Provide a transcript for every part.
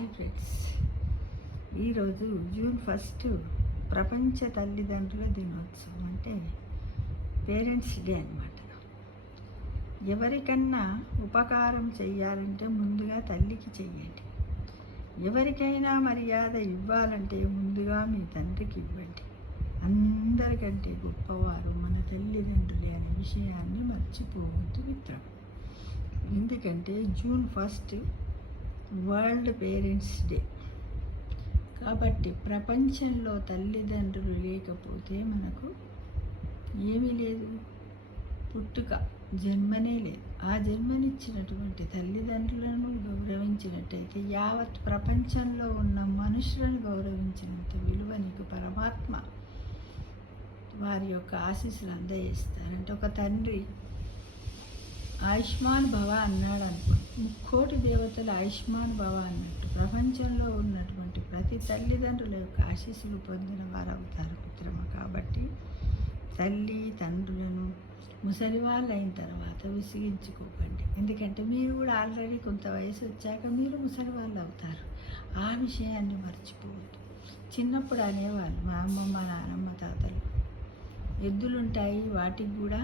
Hi friends, ఈరోజు June 1 ప్రపంచ తల్లిదండ్రుల దినోత్సవం, అంటే పేరెంట్స్ డే అన్నమాట. ఎవరికన్నా ఉపకారం చెయ్యాలంటే ముందుగా తల్లికి చెయ్యండి. ఎవరికైనా మర్యాద ఇవ్వాలంటే ముందుగా మీ తండ్రికి ఇవ్వండి. అందరికంటే గొప్పవారు మన తల్లిదండ్రులే అనే విషయాన్ని మర్చిపోవద్దు మిత్రం. ఎందుకంటే జూన్ 1 వరల్డ్ పేరెంట్స్ డే కాబట్టి ప్రపంచంలో తల్లిదండ్రులు లేకపోతే మనకు ఏమీ లేదు, పుట్టుక జన్మనే లేదు. ఆ జన్మనిచ్చినటువంటి తల్లిదండ్రులను గౌరవించినట్టయితే యావత్ ప్రపంచంలో ఉన్న మనుషులను గౌరవించినంత విలువ నీకు పరమాత్మ వారి యొక్క ఆశీస్సులు అందజేస్తారంటే, ఒక తండ్రి ఆయుష్మాన్ భవ అన్నాడు అనుకో, 3,000,000 దేవతలు ఆయుష్మాన్ భవ అన్నట్టు ప్రపంచంలో ఉన్నటువంటి ప్రతి తల్లిదండ్రుల యొక్క ఆశీస్సులు పొందిన వారు అవుతారు మిత్రమా. కాబట్టి తల్లి తండ్రులను ముసలి వాళ్ళు అయిన తర్వాత విసిగించుకోకండి. ఎందుకంటే మీరు కూడా ఆల్రెడీ కొంత వయసు వచ్చాక మీరు ముసలి వాళ్ళు అవుతారు. ఆ విషయాన్ని మర్చిపోవద్దు. చిన్నప్పుడు అనేవాళ్ళు మా అమ్మమ్మ నాన్నమ్మ తాతలు, ఎద్దులు ఉంటాయి వాటికి కూడా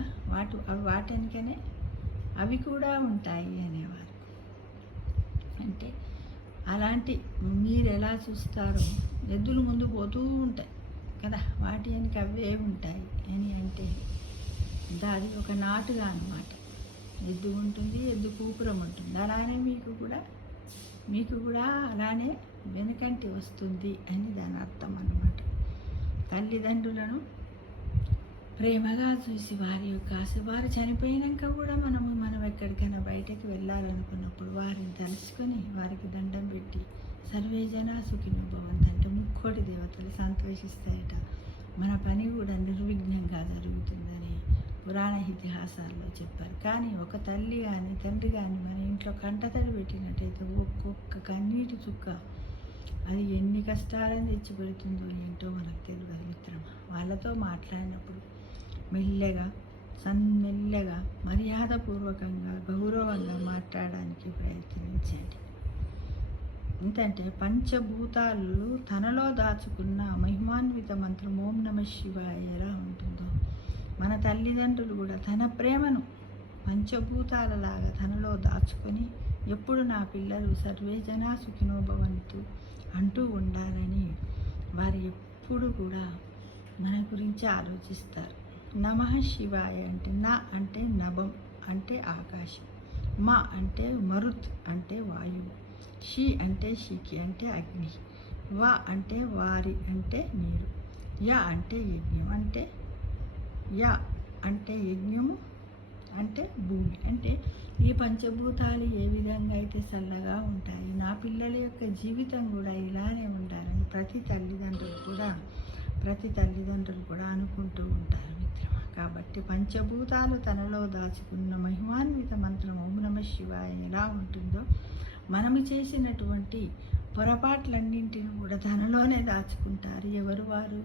వాటనికనే అవి కూడా ఉంటాయి అనేవారు. అంటే అలాంటి మీరు ఎలా చూస్తారో, ఎద్దులు ముందు పోతూ ఉంటాయి కదా, వాటి వెనక అవే ఉంటాయి అని అంటే అది ఒక నాటుగా అన్నమాట. ఎద్దు ఉంటుంది, ఎద్దు కూపురం ఉంటుంది. అలానే మీకు కూడా అలానే వెనకంటి వస్తుంది అని దాని అర్థం అన్నమాట. తల్లిదండ్రులను ప్రేమగా చూసి వారి యొక్క వారు చనిపోయినాక కూడా మనం ఎక్కడికైనా బయటకు వెళ్ళాలనుకున్నప్పుడు వారిని తలుచుకొని వారికి దండం పెట్టి సర్వే జన సుఖినో భవంతు అంటే 3,000,000 దేవతలు సంతోషిస్తాయట. మన పని కూడా నిర్విఘ్నంగా జరుగుతుందని పురాణ ఇతిహాసాల్లో చెప్పారు. కానీ ఒక తల్లి కానీ తండ్రి కానీ మన ఇంట్లో కంటతడి పెట్టినట్టయితే ఒక్కొక్క కన్నీటి చుక్క అది ఎన్ని కష్టాలను తెచ్చిపెడుతుందో ఏంటో మనకు తెలియదు మిత్రమా. వాళ్ళతో మాట్లాడినప్పుడు మెల్లగా మర్యాదపూర్వకంగా గౌరవంగా మాట్లాడడానికి ప్రయత్నించండి. ఎందుకంటే పంచభూతాలు తనలో దాచుకున్న మహిమాన్విత మంత్రం ఓం నమః శివాయ ఎలా ఉంటుందో, మన తల్లిదండ్రులు కూడా తన ప్రేమను పంచభూతాలలాగా తనలో దాచుకొని ఎప్పుడు నా పిల్లలు సర్వే జనా సుఖినో భవంతు అంటూ ఉండాలని వారు ఎప్పుడు కూడా మన గురించి ఆలోచిస్తారు. నమః శివాయ అంటే నా అంటే నభం అంటే ఆకాశం, మా అంటే మరుత్ అంటే వాయువు, షి అంటే షికి అంటే అగ్ని, వా అంటే వారి అంటే నీరు, యా అంటే యజ్ఞం అంటే యజ్ఞము అంటే భూమి. అంటే ఈ పంచభూతాలు ఏ విధంగా అయితే చల్లగా ఉంటాయి, నా పిల్లల యొక్క జీవితం కూడా ఇలానే ఉండాలని ప్రతి తల్లిదండ్రులు కూడా అనుకుంటూ ఉంటారు మిత్రమా. కాబట్టి పంచభూతాలు తనలో దాచుకున్న మహిమాన్విత మంత్రం ఓం నమః శివాయ ఎలా ఉంటుందో, మనము చేసినటువంటి పొరపాట్లన్నింటిని కూడా తనలోనే దాచుకుంటారు. ఎవరు వారు?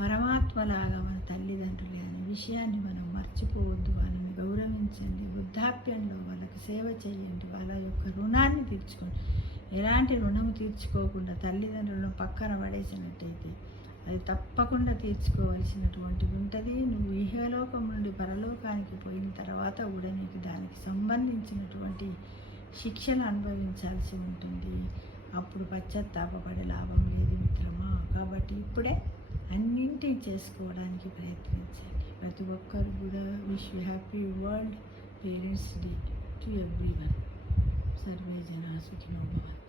పరమాత్మలాగా మన తల్లిదండ్రులే అనే విషయాన్ని మనం మర్చిపోవద్దు. వాళ్ళని గౌరవించండి, వృద్ధాప్యంలో వాళ్ళకి సేవ చేయండి, వాళ్ళ యొక్క రుణాన్ని తీర్చుకోండి. ఎలాంటి రుణము తీర్చుకోకుండా తల్లిదండ్రులను పక్కన పడేసినట్టయితే అది తప్పకుండా తీర్చుకోవాల్సినటువంటిది ఉంటుంది. నువ్వు ఇహలోకం నుండి పరలోకానికి పోయిన తర్వాత కూడా నీకు దానికి సంబంధించినటువంటి శిక్షను అనుభవించాల్సి ఉంటుంది. అప్పుడు పశ్చాత్తాపపడే లాభం లేదు మిత్రమా. కాబట్టి ఇప్పుడే అన్నింటినీ చేసుకోవడానికి ప్రయత్నించండి. ప్రతి ఒక్కరు కూడా wish you happy world parents day to everyone. Survey జనా సుఖినో భవంతు.